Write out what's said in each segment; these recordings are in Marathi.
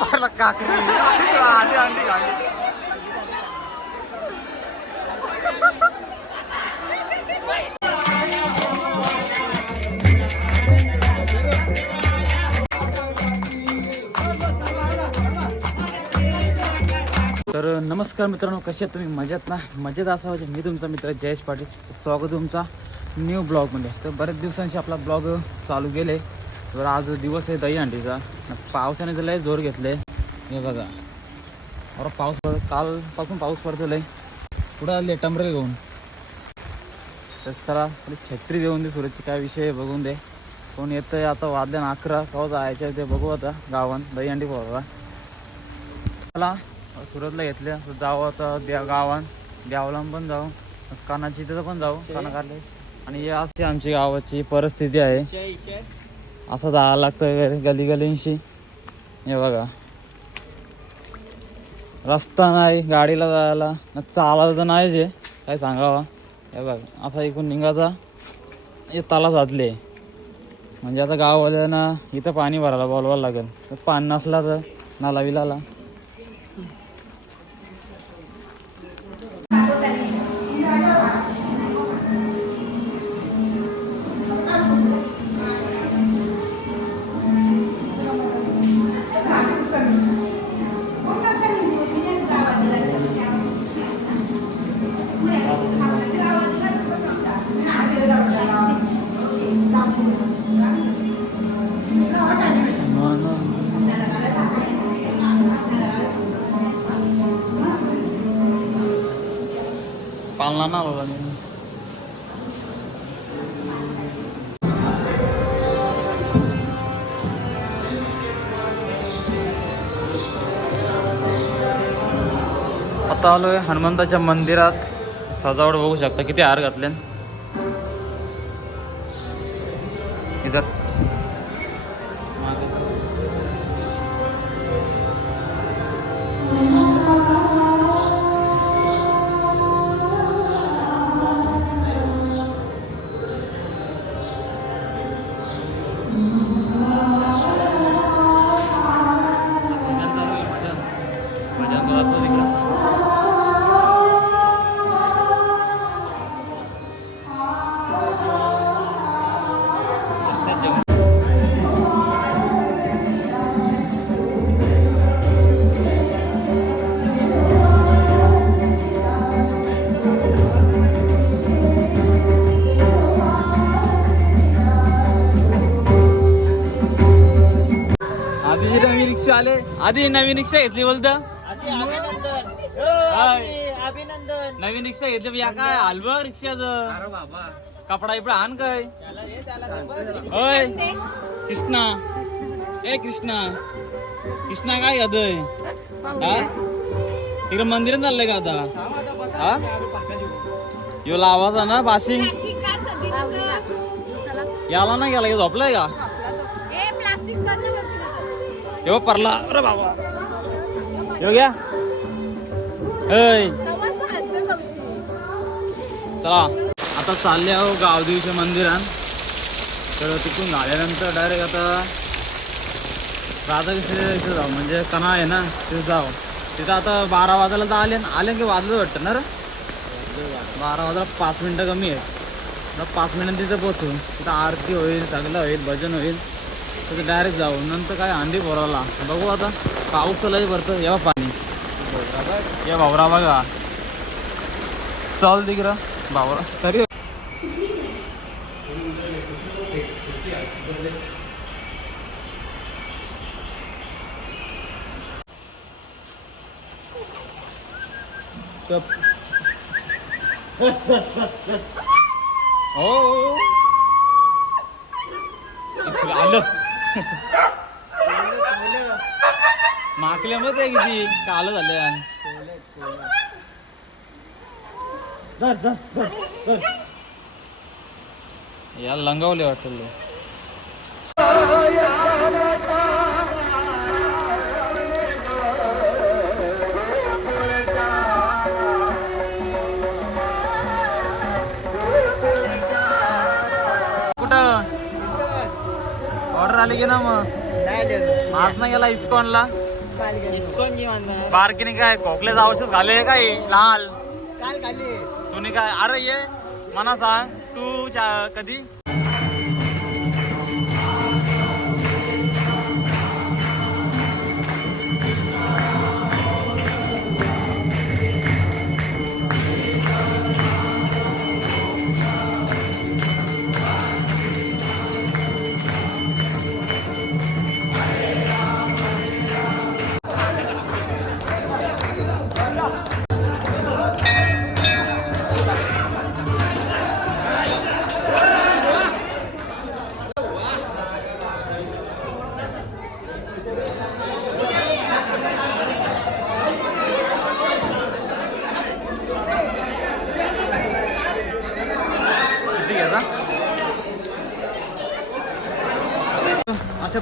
भाकरी अंडी अंडी अंडी तर नमस्कार मित्रांनो कसे आहेत तुम्ही? मजेत ना? मजेत असावं म्हणजे मी तुमचा मित्र जयेश पाटील. स्वागत तुमचा न्यू ब्लॉगमध्ये तर बऱ्याच दिवसांशी आपला ब्लॉग चालू गेले. तर आज दिवस आहे दहीहंडीचा पावसाने तर लय जोर घेतले हे बघा. अरे पाऊस पड कालपासून पाऊस पडतो लय. कुठं आले टमरेल घेऊन? तर चला छत्री देऊन दे सुरतची काय विषय आहे बघून दे. कोण येतं आता वाजल्या ना अकरा कवा जायचं ते बघू आता गावात. दहीहंडी पोहरा चला सुरतला घेतल्या तर जाऊ आता द्या गावात. द्यावला पण जाऊ. कानाची तिथं पण जाऊ काना काढले आणि ही अशी आमची गावाची परिस्थिती आहे. असं जावं लागतं गली गलींशी. हे बघा. रस्ता नाही गाडीला जायला न चालायचं तर जे. काय सांगावा? हे बघ असा इकून निघायचा. हे ताला साधले म्हणजे आता गाववाल्यांना इथं पाणी भरायला बोलवायला लागेल. तर पाणी नसला तर नाला विलाला पालना ना आला मी आता आलोय हनुमंताच्या मंदिरात. सजावट बघू शकता किती हार घातले आधी नवीन रिक्षा घेतली बोलत. अभिनंदन. नवीन रिक्षा घेतली या काय हलव रिक्षाच? बाबा. कपडा इकडे आण काय. ओय कृष्णा. ए कृष्णा. कृष्णा काय घेतोय हा? इकडे मंदिरात चाललंय का आता? हा? यो लावाचा ना पासिंग? याला ना गेला की झोपलाय का? यो परला. अरे बाबा. यो घ्या. ऐ. चला. आता चालले आहो गावदेवीच्या मंदिरात. तर तिथून झाल्यानंतर डायरेक्ट आता राधाकृष्ण इथं जाऊ. म्हणजे कणा आहे ना तिथं जाऊ. तिथं आता बारा वाजायला तर आले आले की वाजलं वाटतं ना रे? बारा वाजायला पाच मिनटं कमी आहेत. पाच मिनिटात तिथं पोचू तिथं आरती होईल चांगलं होईल भजन होईल. तिथे डायरेक्ट जाऊ. नंतर काय अंडी पोराला. बघू आता. पाऊस लय भरतं येवा पाणी. या भावरा बघा. चल तिकडं. भावरा. तरी हो. हो, हो. हो इकडं आलं माकल्यामध्ये आहे किती? काल झालं धर, धर, धर, धर. याला लंगावले वाटतं आली की ना मग. आज ना गेला इस्कॉनला? बारकीने काय खोकल्याचं औषध घाले काय? लाल. काल खाली. तुम्ही काय अरे ये मना सांग तू चा- कधी?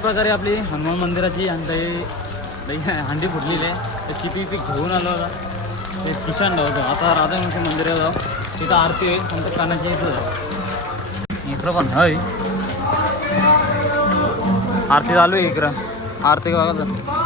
प्रकारे आपली हनुमान मंदिराची आणि लई हंडी फुटलेली आहे. तर चिपी पी घेऊन आलो होता ते किशन होतं. आता राधाकृष्ण मंदिर जाऊ तिथं आरती आहे. आमच्या कानाची इथं जाऊ इकडं पण हय आरती चालू आहे इकडं. आरती बघा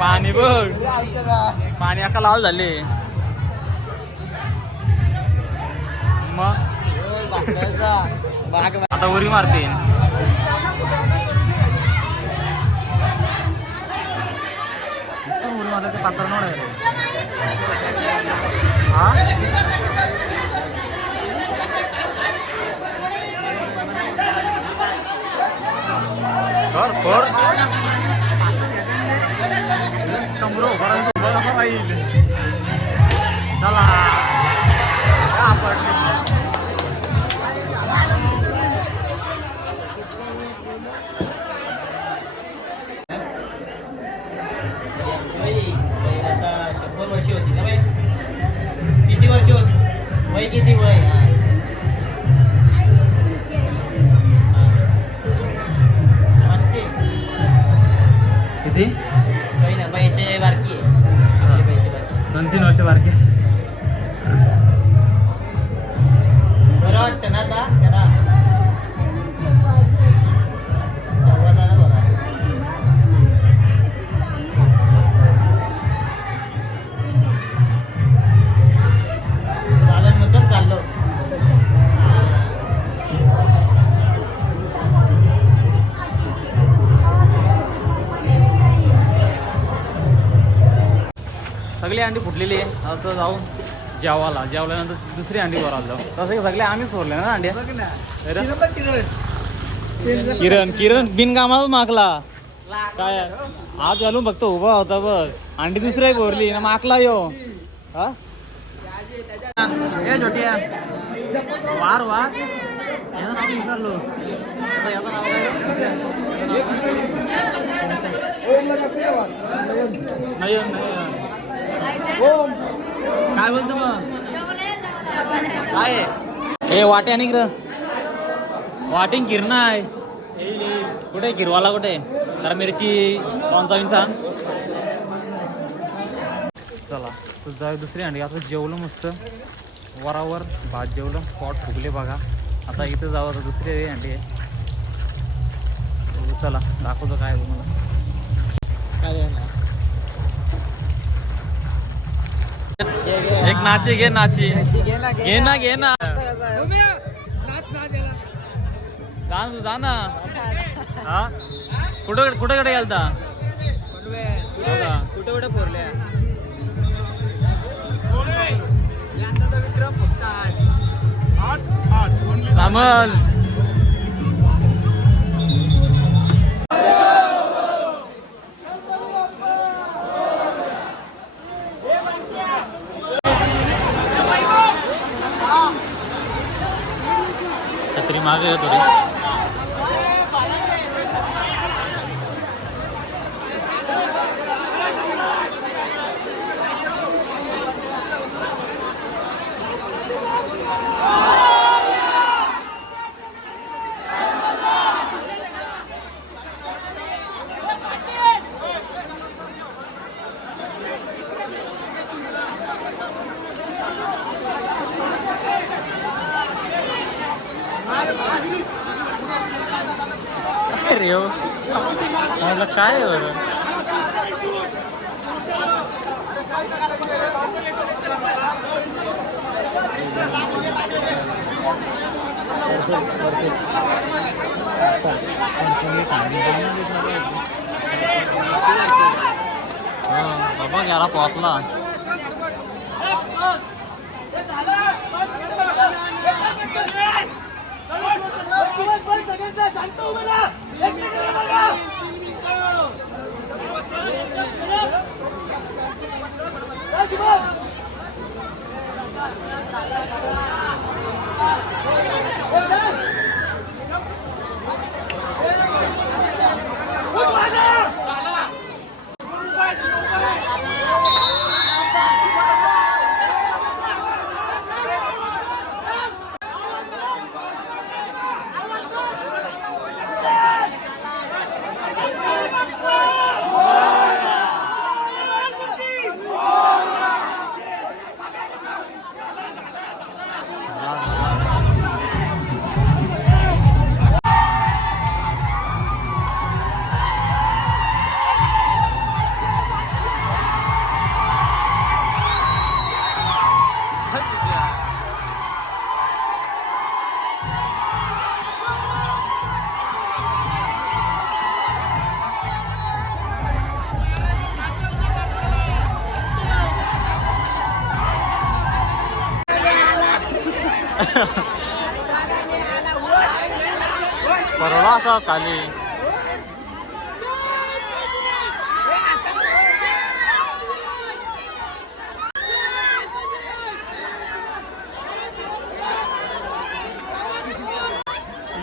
पाणी बघ. पाणी अका लाल झाले. मग आता उरी मारते. उरी मारते पात्र नोड हा? कर कर कमरो बरं बरं राहील चला हा, पडली. सगळी अंडी फुटलेली आहे. आता जाऊन जेवायला. जेवल्यानंतर दुसरी अंडी भरायला जाऊ. तसं सगळे आम्हीच सोडले ना अंड्या अरे? किरण किरण. बिनकामाच मागला काय? आज घालून बघतो उभा होता बघ. अंडी दुसऱ्या भरली ना मागला यो. हा? छोट्या. वार वार? नाही नाही काय बोलतो मग? काय? ए वाटे आणि वाटिंग किरणा आहे. कुठे? किरवाला कुठे? तर मिरची कोणता बिनचा चला तर जाऊ दुसरी अंडी. आता जेवलं मस्त. वरावर भात जेवलं. पॉट फुगले बघा. आता इथं जाऊ. आता दुसरी अंडी. आहे चला दाखवतो काय तुम्हाला. काय एक नाची घे नाची. घे ना घे ना ना, जा ना. हा? कुठं कुठं कुठे गेलता? हो का? कुठे कुठे फोरले रामल. छत्री मागे येतो रे हो म्हटलं काय हो बघ याला पोचला परवा असा खाली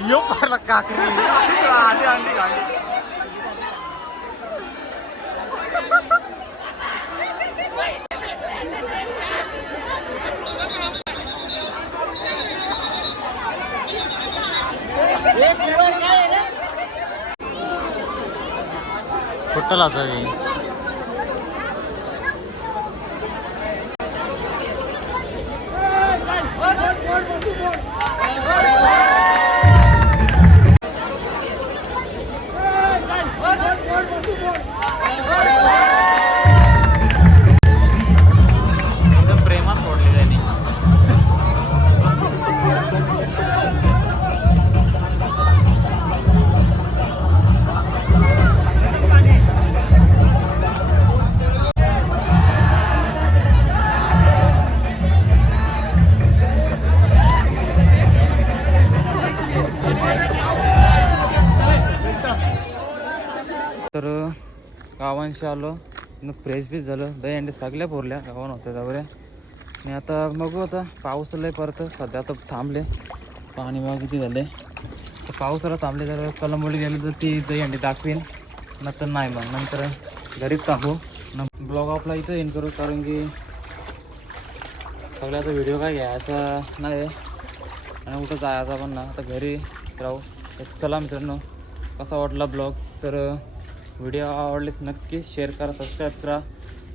यो पारला काकरी आली आली आली कुठं लावतो गावांशी आलो न फ्रेश बीच झालं. दही अंडे सगळ्या पोरल्या. गावान होत्या त्यावर आणि आता बघू आता. पाऊस लय परत सध्या आता थांबले. पाणी बघा किती झाले. तर पावसाला थांबले तर कलंबोली गेले तर ती दही अंडी दाखवीन. नंतर नाही मग. नंतर घरीच थांबू. न ब्लॉग आपला इथं एन करू. कारण की सगळ्याचा व्हिडिओ काय घ्यायचा नाही. आणि कुठं जायचा पण ना आता घरी राहू. चला मित्रांनो. कसा वाटला ब्लॉग तर व्हिडिओ आवडलेच नक्की शेअर करा सबस्क्राईब करा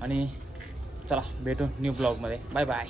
आणि चला भेटू न्यू ब्लॉगमध्ये बाय बाय